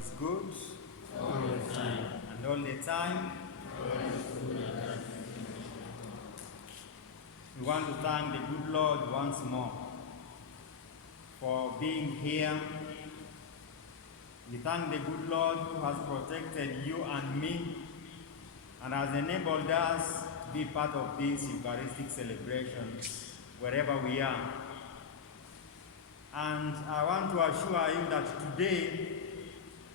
is good all the time. and all the time. God is good and that is We want to thank the good Lord once more for being here. We thank the good Lord who has protected you and me and has enabled us to be part of these Eucharistic celebrations wherever we are. And I want to assure you that today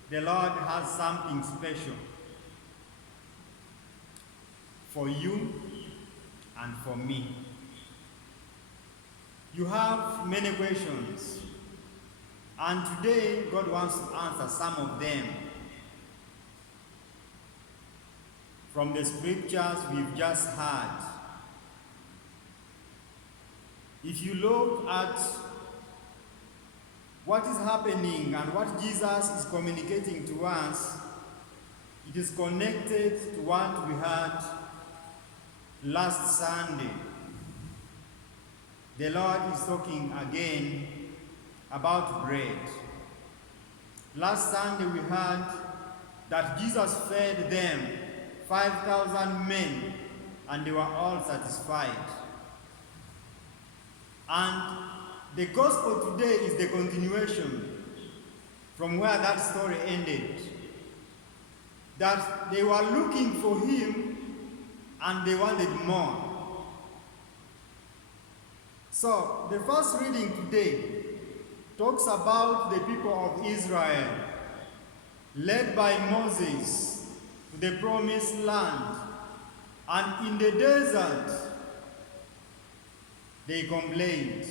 the Lord has something special for you and for me. You have many questions, and today God wants to answer some of them from the scriptures we've just heard. If you look at what is happening and what Jesus is communicating to us, it is connected to what we had last Sunday. The Lord is talking again about bread. Last Sunday we heard that Jesus fed them, 5,000 men, and they were all satisfied. And the gospel today is the continuation from where that story ended. That they were looking for him and they wanted more. So, the first reading today talks about the people of Israel led by Moses to the promised land. And in the desert, they complained.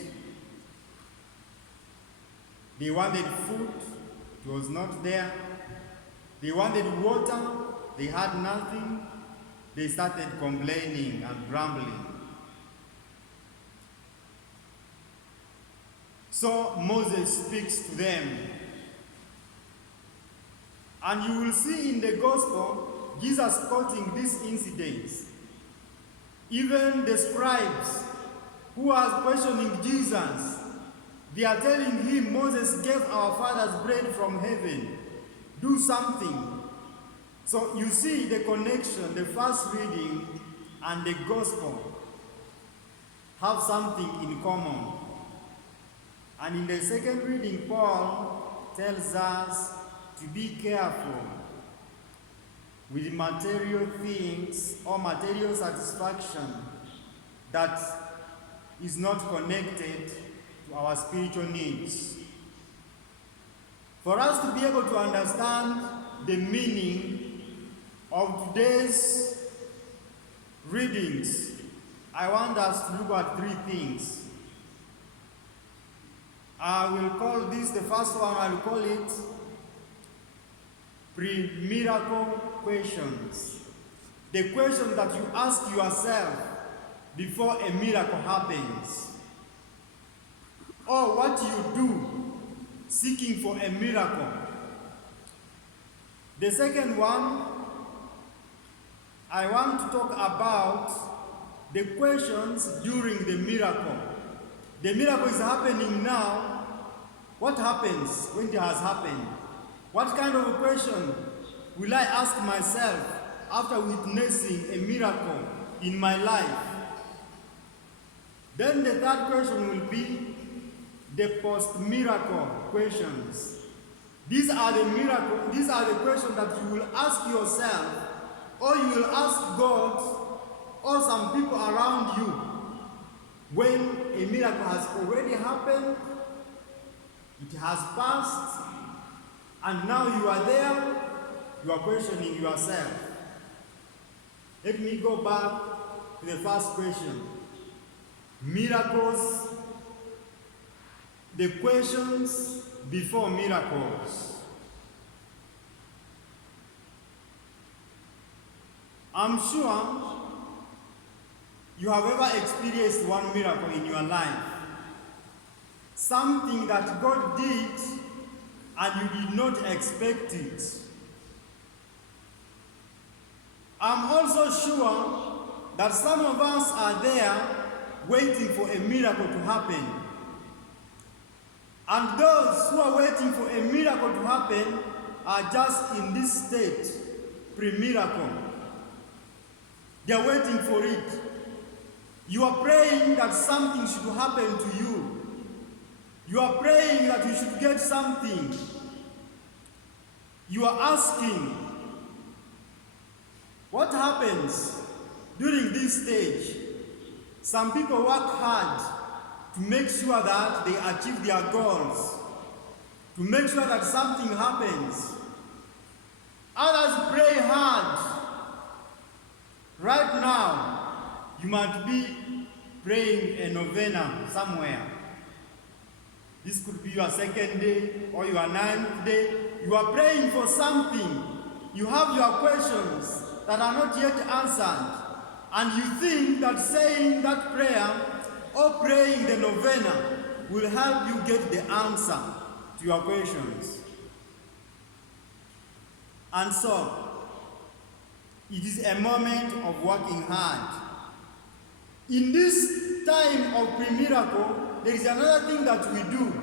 They wanted food, it was not there. They wanted water, they had nothing. They started complaining and grumbling. So Moses speaks to them. And you will see in the gospel, Jesus quoting these incidents. Even the scribes who are questioning Jesus, they are telling him, Moses gave our fathers bread from heaven. Do something. So you see the connection, the first reading and the gospel have something in common. And in the second reading, Paul tells us to be careful with material things or material satisfaction that is not connected to our spiritual needs. For us to be able to understand the meaning of today's readings, I want us to look at three things. I will call this, the first one, I will call it pre-miracle questions. The question that you ask yourself before a miracle happens. Or what you do seeking for a miracle. The second one, I want to talk about the questions during the miracle. The miracle is happening now. What happens when it has happened? What kind of a question will I ask myself after witnessing a miracle in my life? Then the third question will be the post-miracle questions. These are the questions that you will ask yourself, or you will ask God, or some people around you, when a miracle has already happened, it has passed, and now you are there, you are questioning yourself. Let me go back to the first question. Miracles, the questions before miracles. I'm sure you have ever experienced one miracle in your life. Something that God did and you did not expect it. I'm also sure that some of us are there waiting for a miracle to happen. And those who are waiting for a miracle to happen, are just in this state, pre-miracle. They are waiting for it. You are praying that something should happen to you. You are praying that you should get something. You are asking, what happens during this stage? Some people work hard to make sure that they achieve their goals, to make sure that something happens. Others pray hard. Right now, you might be praying a novena somewhere. This could be your second day or your 9th day. You are praying for something. You have your questions that are not yet answered. And you think that saying that prayer or praying the novena will help you get the answer to your questions. And so, it is a moment of working hard. In this time of pre-miracle, there is another thing that we do.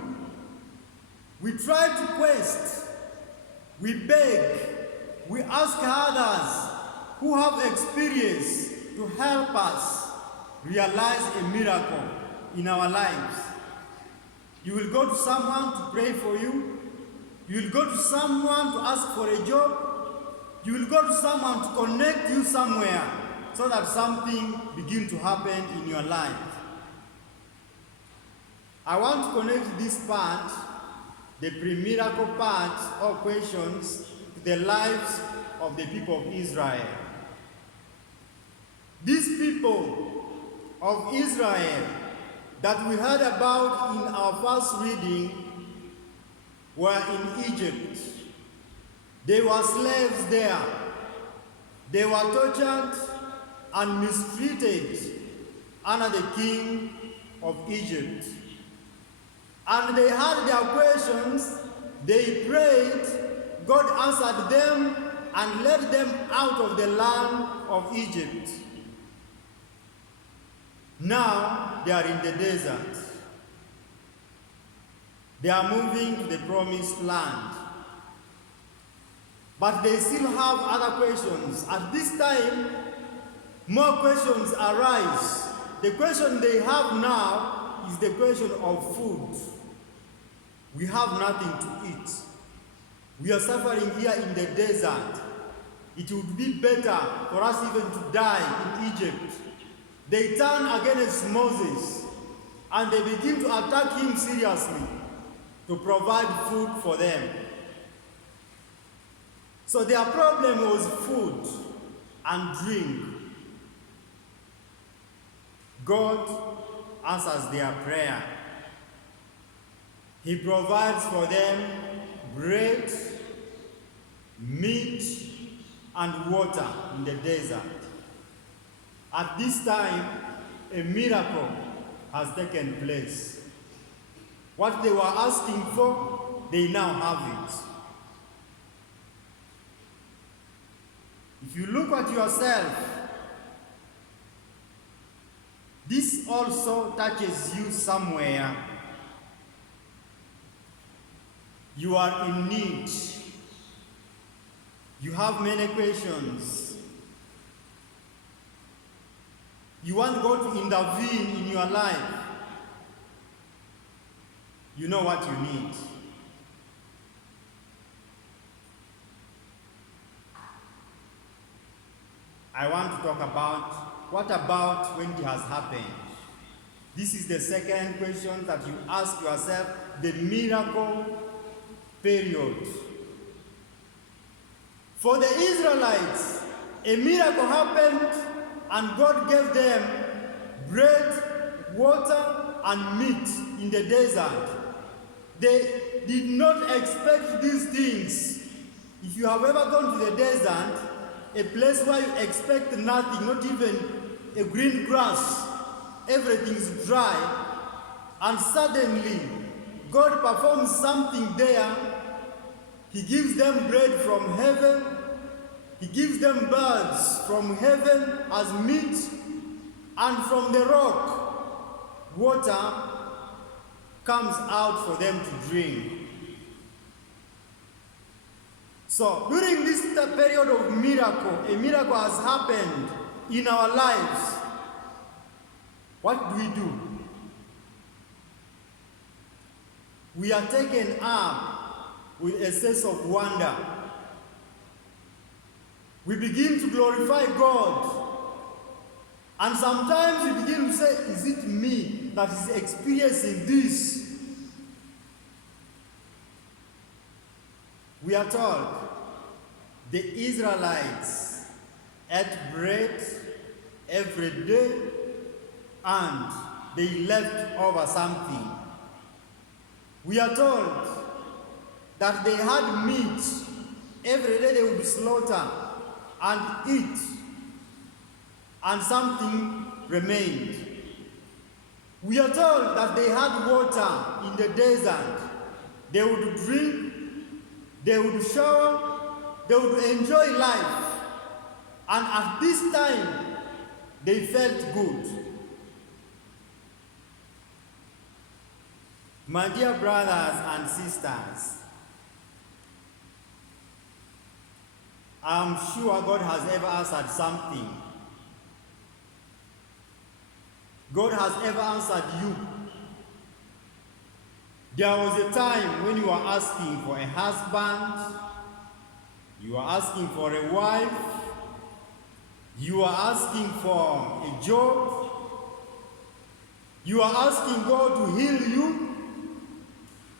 We try to quest, we beg, we ask others who have experience to help us realize a miracle in our lives. You will go to someone to pray for you. You will go to someone to ask for a job. You will go to someone to connect you somewhere so that something begin to happen in your life. I want to connect this part, the pre-miracle part or questions, to the lives of the people of Israel. These people of Israel that we heard about in our first reading were in Egypt. They were slaves there. They were tortured and mistreated under the king of Egypt. And they had their questions, they prayed, God answered them and led them out of the land of Egypt. Now they are in the desert. They are moving to the promised land. But they still have other questions. At this time, more questions arise. The question they have now is the question of food. We have nothing to eat. We are suffering here in the desert. It would be better for us even to die in Egypt. They turn against Moses and they begin to attack him seriously to provide food for them. So their problem was food and drink. God answers their prayer. He provides for them bread, meat, and water in the desert. At this time, a miracle has taken place. What they were asking for, they now have it. If you look at yourself, this also touches you somewhere. You are in need. You have many questions. You want God to intervene in your life. You know what you need. I want to talk about what about when it has happened. This is the second question that you ask yourself, the miracle period. For the Israelites, a miracle happened and God gave them bread, water, and meat in the desert. They did not expect these things. If you have ever gone to the desert, a place where you expect nothing, not even a green grass, everything is dry, and suddenly God performs something there. He gives them bread from heaven, He gives them birds from heaven as meat, and from the rock, water comes out for them to drink. So during this period of miracle, a miracle has happened in our lives. What do? We are taken up with a sense of wonder. We begin to glorify God. And sometimes we begin to say, is it me that is experiencing this? We are told the Israelites ate bread every day and they left over something. We are told that they had meat. Every day they would slaughter and eat, and something remained. We are told that they had water in the desert. They would drink, they would shower, they would enjoy life. And at this time, they felt good. My dear brothers and sisters, I'm sure God has ever answered something. God has ever answered you. There was a time when you were asking for a husband, you were asking for a wife, you were asking for a job, you are asking God to heal you,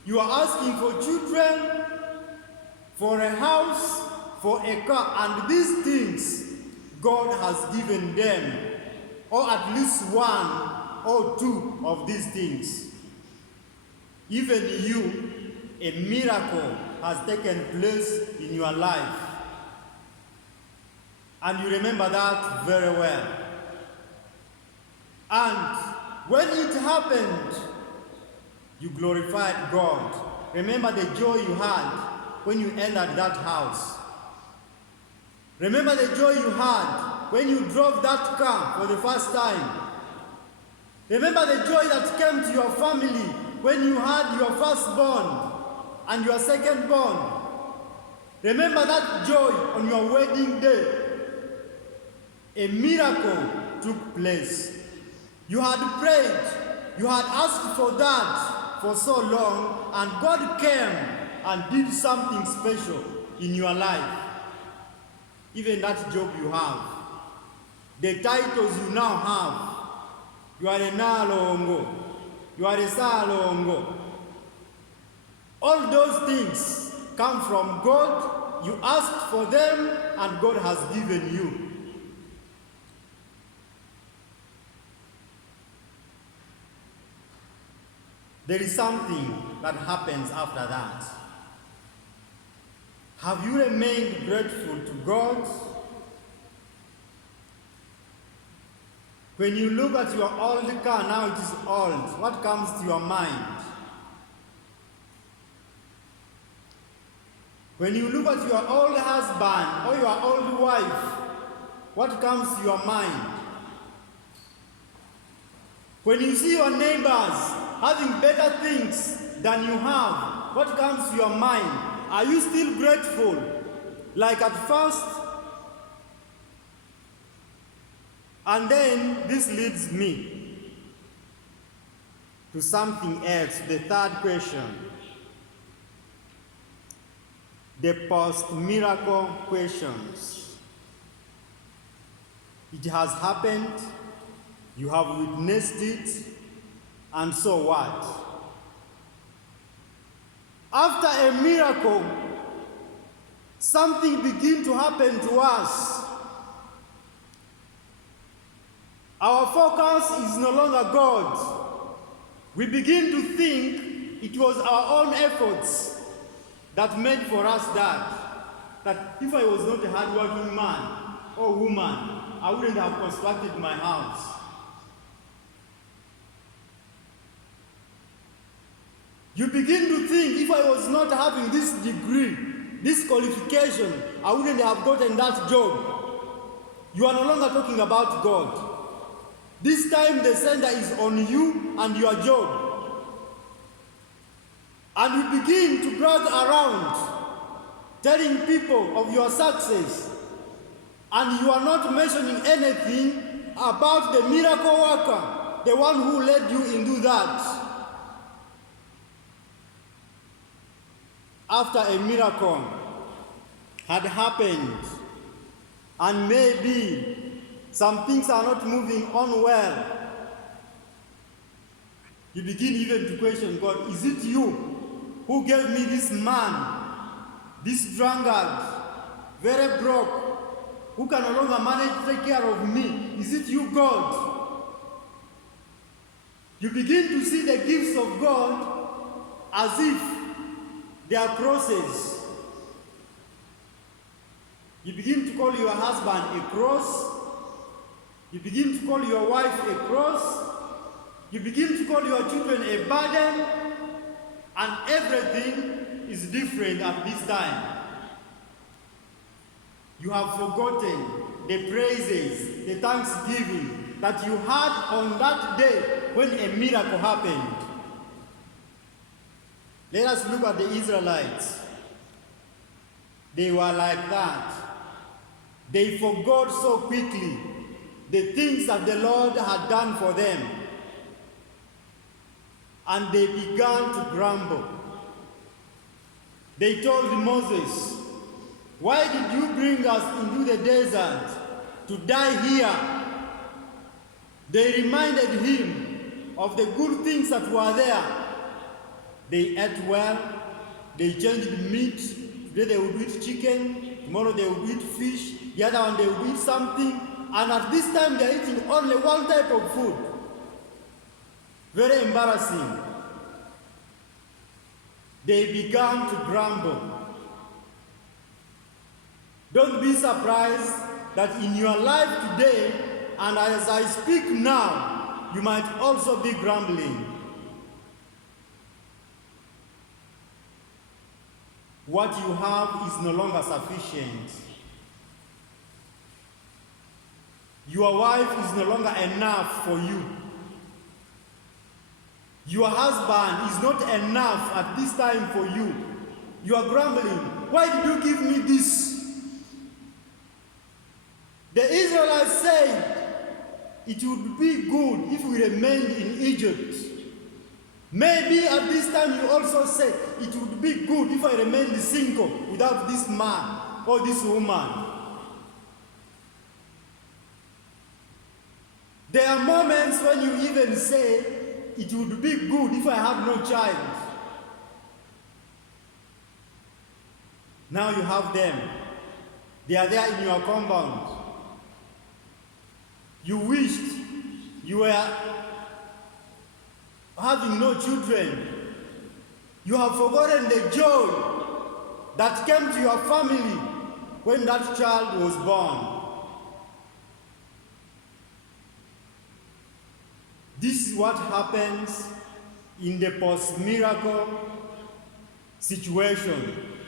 you are asking for children, for a house, for a car, and these things God has given them, or at least one or two of these things. Even you, a miracle has taken place in your life. And you remember that very well. And when it happened, you glorified God. Remember the joy you had when you entered that house. Remember the joy you had when you drove that car for the first time. Remember the joy that came to your family when you had your firstborn and your secondborn. Remember that joy on your wedding day. A miracle took place. You had prayed, you had asked for that for so long, and God came and did something special in your life. Even that job you have, the titles you now have, you are a Nalongo, you are a Salongo. All those things come from God. You asked for them and God has given you. There is something that happens after that. Have you remained grateful to God? When you look at your old car, now it is old, what comes to your mind? When you look at your old husband or your old wife, what comes to your mind? When you see your neighbors having better things than you have, what comes to your mind? Are you still grateful like at first? And then this leads me to something else, the third question. The post-miracle questions. It has happened, you have witnessed it, and so what? After a miracle, something begins to happen to us. Our focus is no longer God. We begin to think it was our own efforts that made for us that if I was not a hardworking man or woman, I wouldn't have constructed my house. You begin to think, if I was not having this degree, this qualification, I wouldn't have gotten that job. You are no longer talking about God. This time the center is on you and your job. And you begin to brag around telling people of your success, and you are not mentioning anything about the miracle worker, the one who led you into that. After a miracle had happened, and maybe some things are not moving on well, you begin even to question God, is it you who gave me this man, this drunkard, very broke, who can no longer manage to take care of me? Is it you, God? You begin to see the gifts of God as if they are crosses. You begin to call your husband a cross. You begin to call your wife a cross. You begin to call your children a burden. And everything is different at this time. You have forgotten the praises, the thanksgiving that you had on that day when a miracle happened. Let us look at the Israelites. They were like that. They forgot so quickly the things that the Lord had done for them. And they began to grumble. They told Moses, "Why did you bring us into the desert to die here?" They reminded him of the good things that were there. They ate well, they changed meat. Today they would eat chicken, tomorrow they would eat fish, the other one they would eat something. And at this time they are eating only one type of food. Very embarrassing. They began to grumble. Don't be surprised that in your life today, and as I speak now, you might also be grumbling. What you have is no longer sufficient. Your wife is no longer enough for you. Your husband is not enough at this time for you. You are grumbling. Why did you give me this? The Israelites said it would be good if we remained in Egypt. Maybe at this time you also said it would be good if I remained single without this man or this woman. There are moments when you even say it would be good if I have no child. Now you have them. They are there in your compound. You wished you were having no children. You have forgotten the joy that came to your family when that child was born. This is what happens in the post-miracle situation.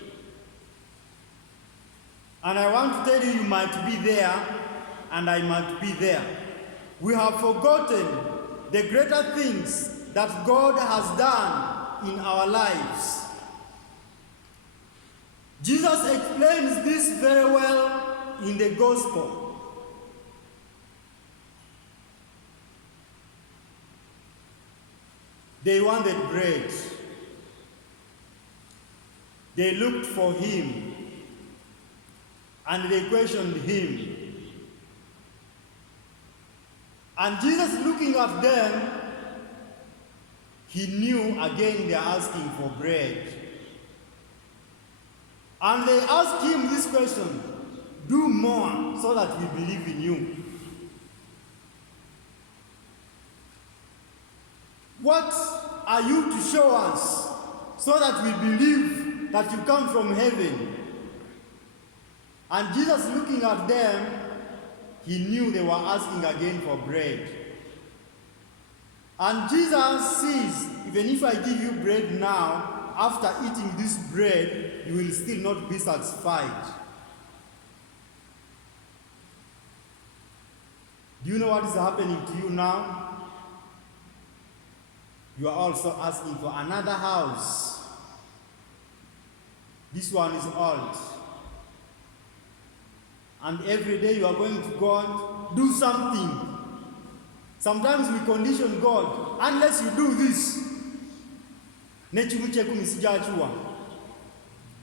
And I want to tell you, you might be there, and I might be there. We have forgotten the greater things that God has done in our lives. Jesus explains this very well in the gospel. They wanted bread. They looked for him, and they questioned him. And Jesus, looking at them, he knew again they are asking for bread. And they asked him this question, "Do more so that we believe in you." What are you to show us so that we believe that you come from heaven? And Jesus, looking at them, he knew they were asking again for bread. And Jesus says, even if I give you bread now, after eating this bread, you will still not be satisfied. Do you know what is happening to you now? You are also asking for another house. This one is old. and every day you are going to God, do something. Sometimes we condition God, unless you do this.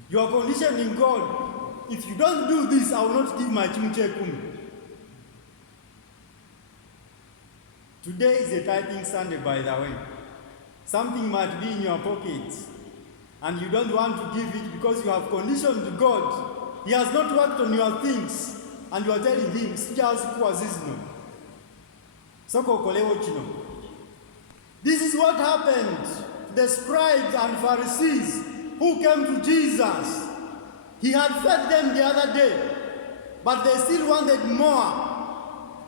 You are conditioning God, if you don't do this, I will not give my chimuchekumi. Today is a tithing Sunday, by the way. Something might be in your pocket, and you don't want to give it because you have conditioned God. He has not worked on your things, and you are telling him, this is what happened to the scribes and Pharisees who came to Jesus. He had fed them the other day, but they still wanted more.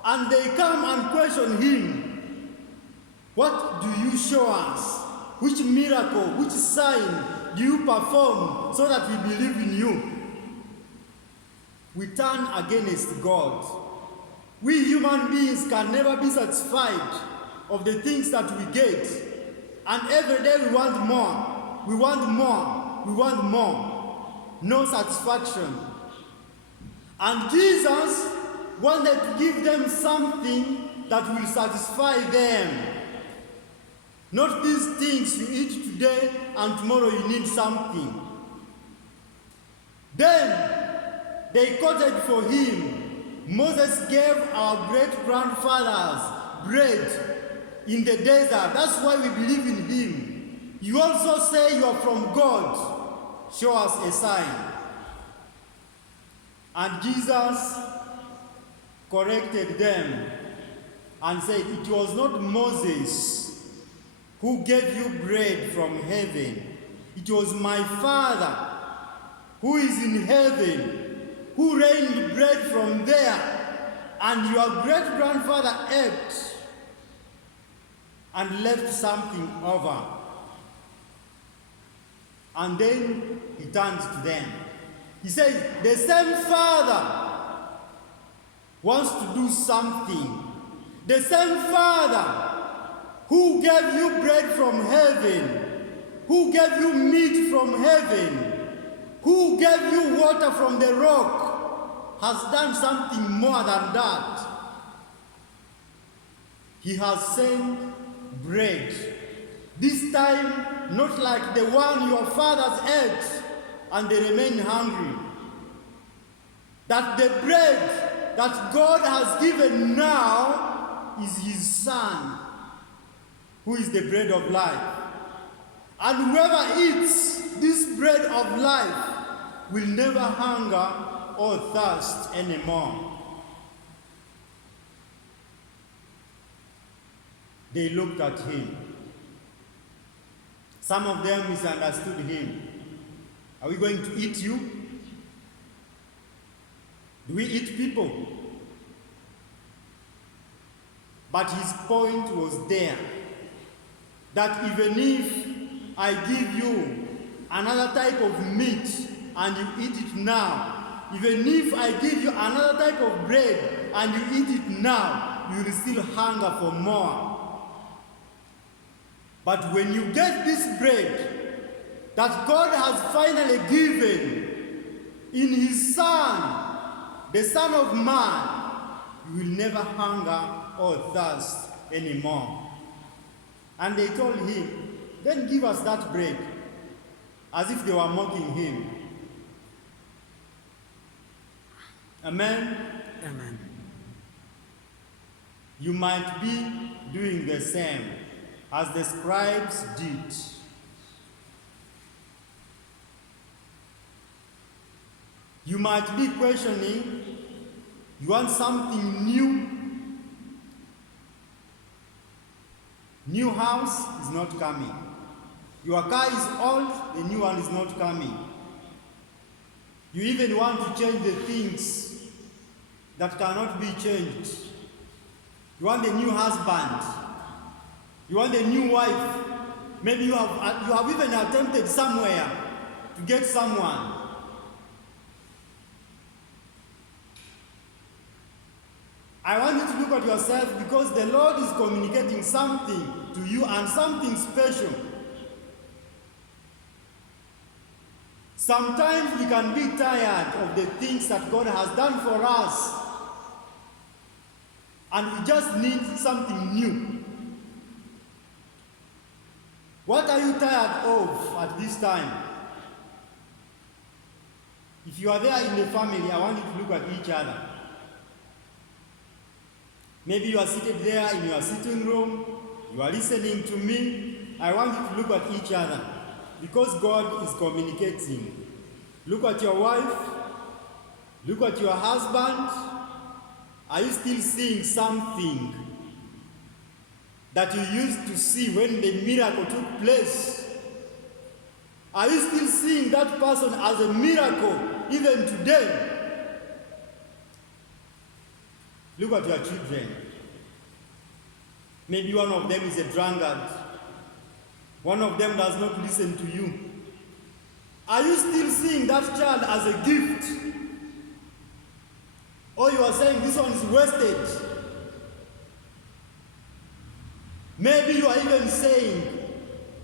And they come and question him, what do you show us? Which miracle, which sign do you perform so that we believe in you? We turn against God. We human beings can never be satisfied of the things that we get. And every day we want more. We want more. We want more. No satisfaction. And Jesus wanted to give them something that will satisfy them. Not these things you eat today and tomorrow you need something. Then they quoted for him, Moses gave our great-grandfathers bread in the desert. That's why we believe in him. You also say you are from God. Show us a sign. And Jesus corrected them and said, it was not Moses who gave you bread from heaven. It was my Father who is in heaven who rained bread from there, and your great-grandfather ate and left something over. And then he turned to them. He says, the same Father wants to do something. The same Father who gave you bread from heaven, who gave you meat from heaven, who gave you water from the rock, has done something more than that. He has sent bread. This time, not like the one your fathers ate and they remain hungry. That the bread that God has given now is his Son, who is the bread of life. And whoever eats this bread of life will never hunger or thirst anymore. They looked at him. Some of them misunderstood him. Are we going to eat you? Do we eat people? But his point was there, that even if I give you another type of meat and you eat it now, even if I give you another type of bread and you eat it now, you will still hunger for more. But when you get this bread that God has finally given in his Son, the Son of Man, you will never hunger or thirst anymore. And they told him, then give us that bread, as if they were mocking him. Amen? Amen. You might be doing the same as the scribes did. You might be questioning, you want something new? New house is not coming. Your car is old, the new one is not coming. You even want to change the things that cannot be changed. You want a new husband. You want a new wife. Maybe you have even attempted somewhere to get someone. I want you to look at yourself, because the Lord is communicating something to you, and something special. Sometimes we can be tired of the things that God has done for us, and we just need something new. What are you tired of at this time? If you are there in the family, I want you to look at each other. Maybe you are seated there in your sitting room, you are listening to me. I want you to look at each other, because God is communicating. Look at your wife, look at your husband. Are you still seeing something that you used to see when the miracle took place? Are you still seeing that person as a miracle even today? Look at your children. Maybe one of them is a drunkard. One of them does not listen to you. Are you still seeing that child as a gift? Or you are saying this one is wasted? Maybe you are even saying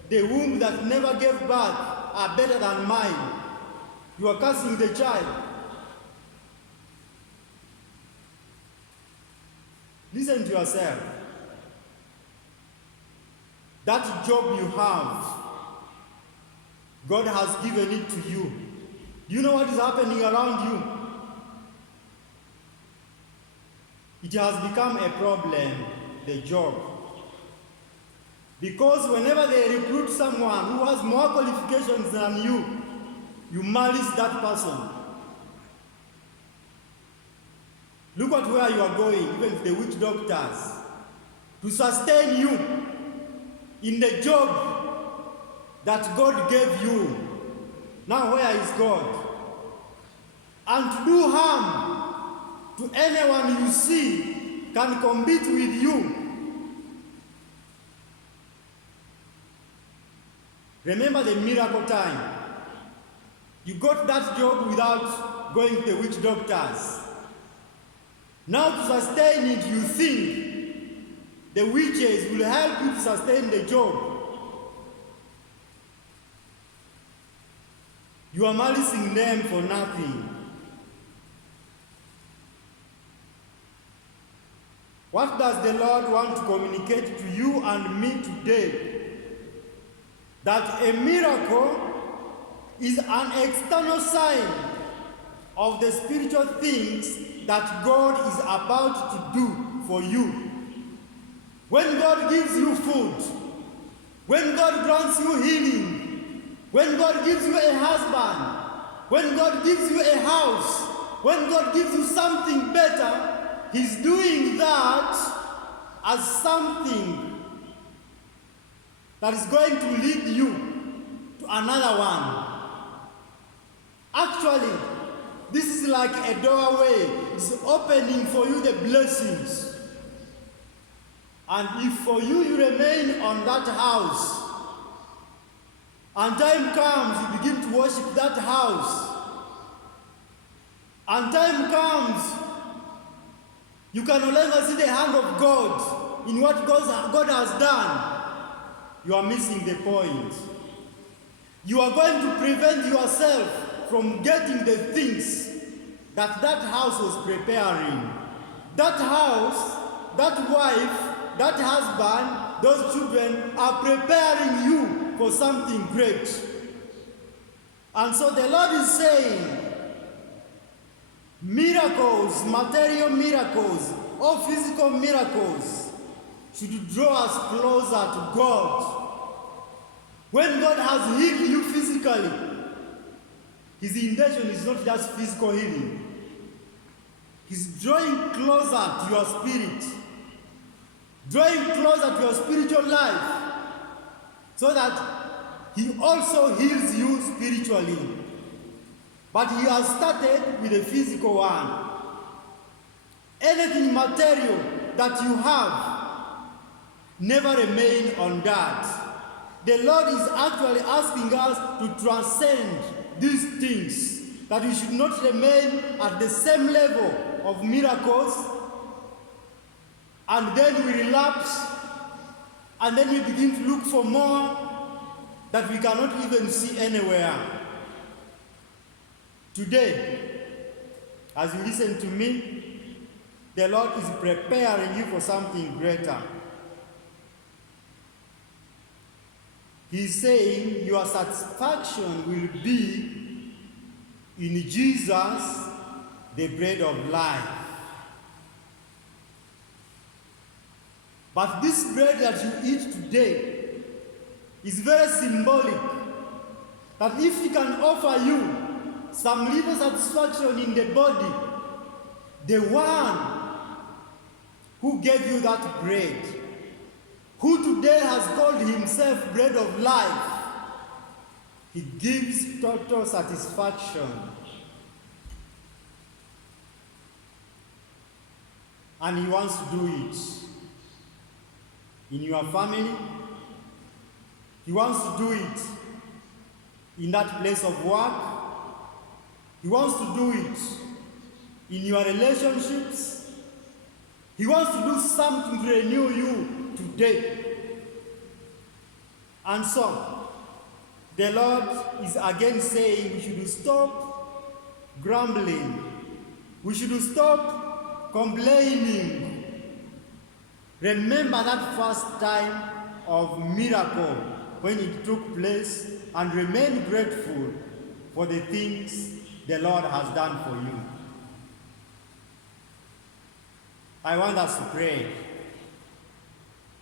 the womb that never gave birth are better than mine. You are cursing the child. Listen to yourself. That job you have, God has given it to you. Do you know what is happening around you? It has become a problem, the job. Because whenever they recruit someone who has more qualifications than you malice that person. Look at where you are going, even with the witch doctors, to sustain you in the job that God gave you. Now where is God? And to do harm to anyone you see can compete with you. Remember the miracle time. You got that job without going to the witch doctors. Now to sustain it, you think the witches will help you to sustain the job. You are malicing them for nothing. What does the Lord want to communicate to you and me today? That a miracle is an external sign of the spiritual things that God is about to do for you. When God gives you food, when God grants you healing, when God gives you a husband, when God gives you a house, when God gives you something better, He's doing that as something that is going to lead you to another one. Actually, this is like a doorway. It's opening for you the blessings. And if for you, you remain on that house, and time comes, you begin to worship that house, and time comes, you can no longer see the hand of God in what God has done, you are missing the point. You are going to prevent yourself from getting the things that house was preparing. That house, that wife, that husband, those children are preparing you for something great. And so the Lord is saying, miracles, material miracles, or physical miracles should draw us closer to God. When God has healed you physically, His intention is not just physical healing. He's drawing closer to your spirit, drawing closer to your spiritual life, so that He also heals you spiritually. But He has started with a physical one. Anything material that you have, never remain on that. The Lord is actually asking us to transcend these things, that we should not remain at the same level of miracles, and then we relapse, and then we begin to look for more that we cannot even see anywhere. Today, as you listen to me, the Lord is preparing you for something greater. He's saying your satisfaction will be in Jesus, the bread of life. But this bread that you eat today is very symbolic. That if He can offer you some little satisfaction in the body, the one who gave you that bread, who today has called Himself bread of life, He gives total satisfaction. And He wants to do it in your family. He wants to do it in that place of work. He wants to do it in your relationships. He wants to do something to renew you today. And so, the Lord is again saying we should stop grumbling. We should stop complaining. Remember that first time of miracle when it took place, and remain grateful for the things the Lord has done for you. I want us to pray.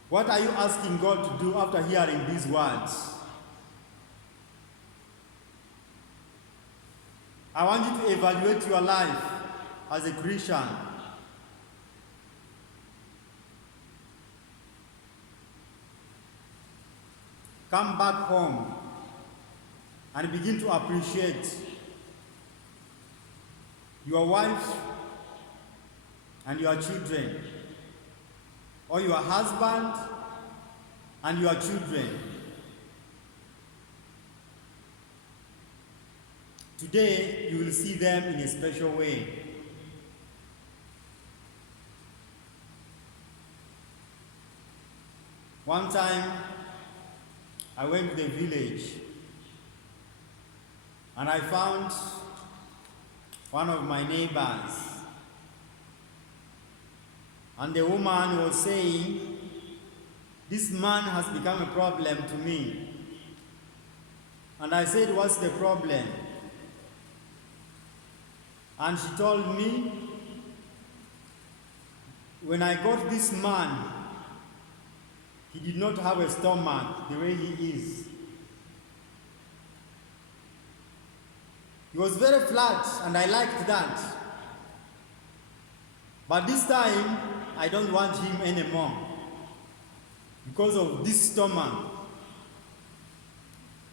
What are you asking God to do after hearing these words? I want you to evaluate your life as a Christian. Come back home and begin to appreciate your wife and your children, or your husband and your children. Today, you will see them in a special way. One time, I went to the village and I found one of my neighbors. And the woman was saying, "This man has become a problem to me." And I said, "What's the problem?" And she told me, "When I got this man, he did not have a stomach the way he is. He was very flat, and I liked that. But this time, I don't want him anymore because of this stomach."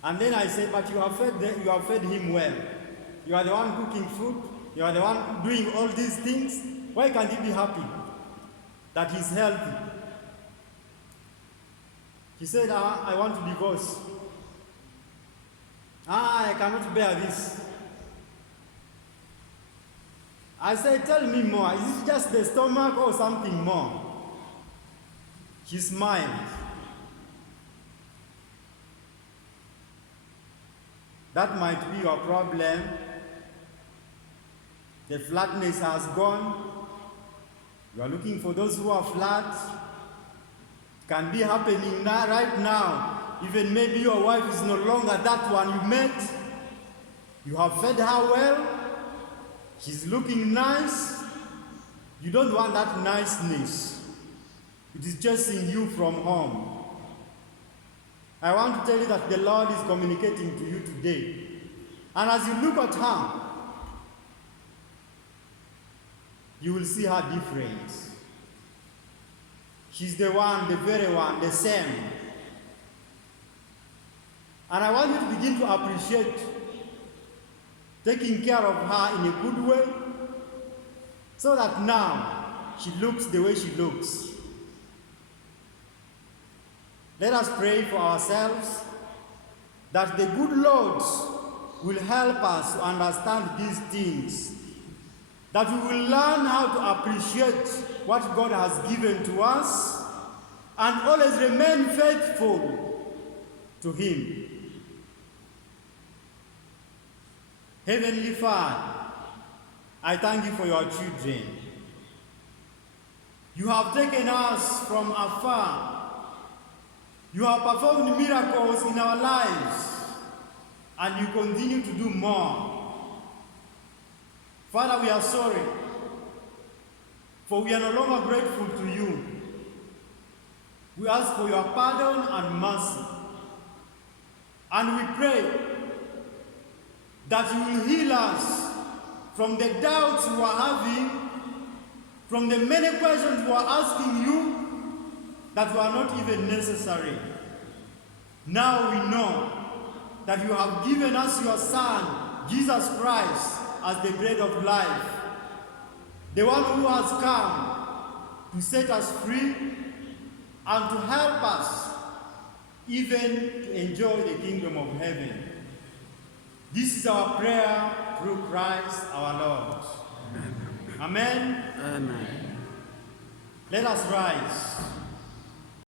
And then I said, "But you have fed him well. You are the one cooking food. You are the one doing all these things. Why can't he be happy that he's healthy?" He said, "I want to divorce. I cannot bear this." I said, "Tell me more. Is it just the stomach or something more?" He smiled. That might be your problem. The flatness has gone. You are looking for those who are flat. It can be happening now, right now. Even maybe your wife is no longer that one you met. You have fed her well. She's looking nice. You don't want that niceness. It is chasing you from home. I want to tell you that the Lord is communicating to you today. And as you look at her, you will see her different. She's the one, the very one, the same. And I want you to begin to appreciate taking care of her in a good way, so that now she looks the way she looks. Let us pray for ourselves that the good Lord will help us to understand these things, that we will learn how to appreciate what God has given to us and always remain faithful to Him. Heavenly Father, I thank you for your children. You have taken us from afar. You have performed miracles in our lives, and you continue to do more. Father, we are sorry, for we are no longer grateful to you. We ask for your pardon and mercy. And we pray that you will heal us from the doubts we are having, from the many questions we are asking you that were not even necessary. Now we know that you have given us your Son, Jesus Christ, as the bread of life, the one who has come to set us free and to help us even to enjoy the kingdom of heaven. This is our prayer through Christ our Lord. Amen. Amen. Let us rise.